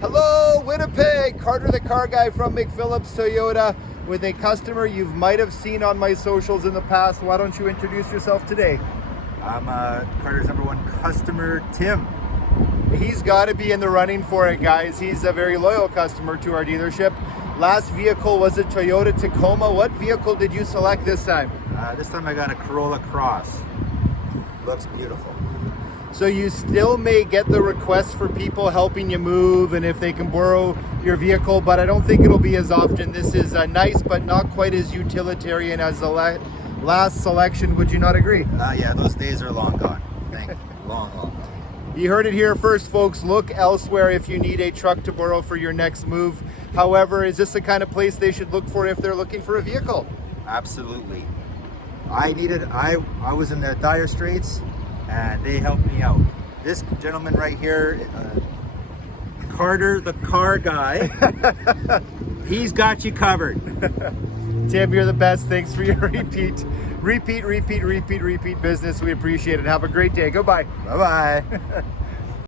Hello, Winnipeg! Carter the car guy from McPhillips Toyota with a customer you might have seen on my socials in the past. Why don't you introduce yourself today? I'm Carter's #1 customer, Tim. He's got to be in the running for it, guys. He's a very loyal customer to our dealership. Last vehicle was a Toyota Tacoma. What vehicle did you select this time? This time I got a Corolla Cross. Looks beautiful. So you still may get the requests for people helping you move and if they can borrow your vehicle, but I don't think it'll be as often. This is nice, but not quite as utilitarian as the last selection. Would you not agree? Yeah, those days are long gone. Thank you. Long gone. You heard it here first, folks. Look elsewhere if you need a truck to borrow for your next move. However, is this the kind of place they should look for if they're looking for a vehicle? Absolutely. I was in the dire straits and they helped me out. This gentleman right here, Carter the car guy, he's got you covered. Tim, you're the best. Thanks for your repeat business. We appreciate it. Have a great day. Goodbye. Bye-bye.